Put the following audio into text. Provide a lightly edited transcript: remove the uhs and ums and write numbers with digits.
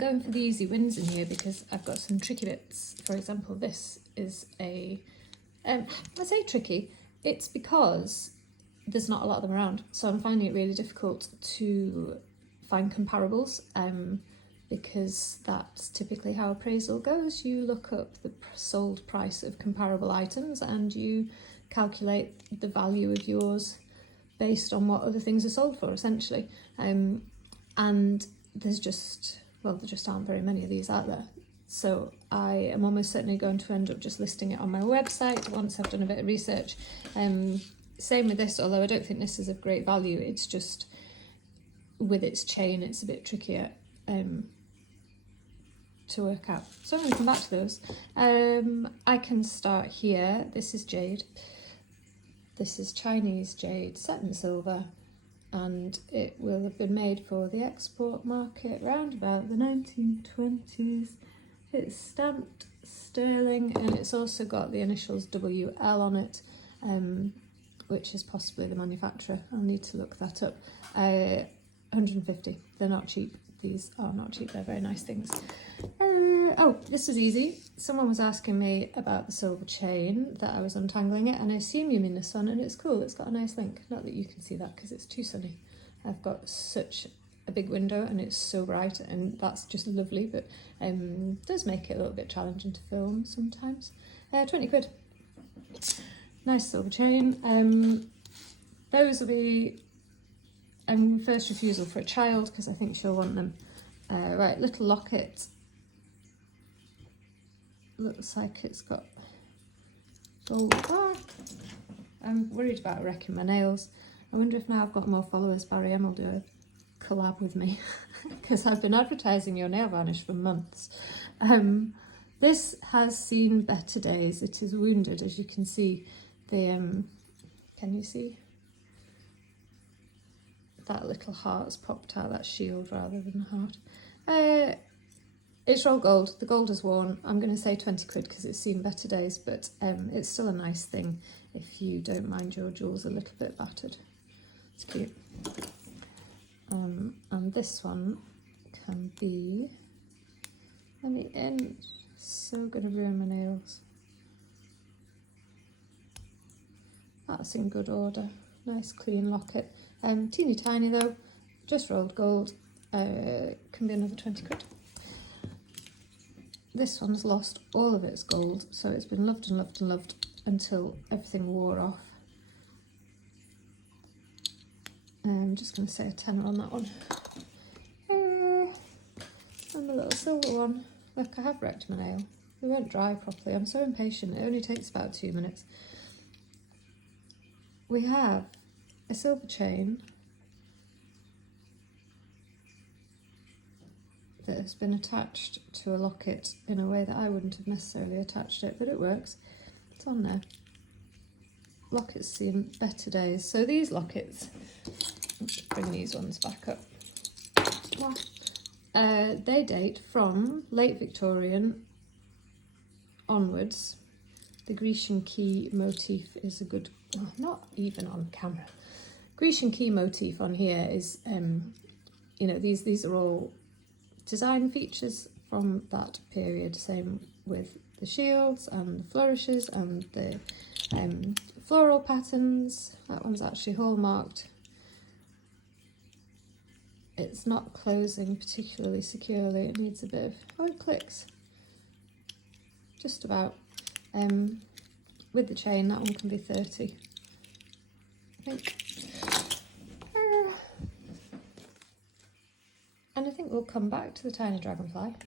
going for the easy wins in here because I've got some tricky bits. For example, this is a, I say tricky, it's because there's not a lot of them around. So I'm finding it really difficult to find comparables because that's typically how appraisal goes. You look up the sold price of comparable items and you calculate the value of yours based on what other things are sold for, essentially. And there's just, well, there just aren't very many of these out there. So I am almost certainly going to end up just listing it on my website once I've done a bit of research. Same with this, although I don't think this is of great value, it's just with its chain it's a bit trickier to work out. So I'm going to come back to those. I can start here. This is jade. This is Chinese jade set in silver, and it will have been made for the export market round about the 1920s. It's stamped sterling and it's also got the initials WL on it, which is possibly the manufacturer. I'll need to look that up. 150. They're not cheap. These are not cheap. They're very nice things. Oh, this was easy. Someone was asking me about the silver chain that I was untangling it, and I assume you mean the sun, and it's cool. It's got a nice link. Not that you can see that because it's too sunny. I've got such a big window and it's so bright, and that's just lovely, but does make it a little bit challenging to film sometimes. 20 quid. Nice silver chain. Those will be first refusal for a child because I think she'll want them. Right, little locket. Looks like it's got gold. I'm worried about wrecking my nails. I wonder if now I've got more followers, Barry M will do a collab with me because I've been advertising your nail varnish for months. This has seen better days. It is wounded, as you can see. The can you see? That little heart's popped out, that shield rather than a heart. It's rolled gold. The gold is worn. I'm going to say 20 quid because it's seen better days, but it's still a nice thing if you don't mind your jewels a little bit battered. It's cute. And this one can be, let me in, so going to ruin my nails. That's in good order. Nice clean locket. Teeny tiny though, just rolled gold. Can be another 20 quid. This one's lost all of its gold, so it's been loved and loved and loved until everything wore off. I'm just going to say a tenner on that one. And the little silver one. Look, I have wrecked my nail. It won't dry properly. I'm so impatient. It only takes about 2 minutes. We have a silver chain that has been attached to a locket in a way that I wouldn't have necessarily attached it, but it works. It's on there. Lockets seen better days. So these lockets, let's bring these ones back up. They date from late Victorian onwards. The Grecian key motif is a good, not even on camera. Grecian key motif on here is, you know, these are all design features from that period. Same with the shields and the flourishes and the floral patterns. That one's actually hallmarked. It's not closing particularly securely. It needs a bit of, oh, it clicks. Just about. With the chain, that one can be 30, I think. And I think we'll come back to the tiny dragonfly.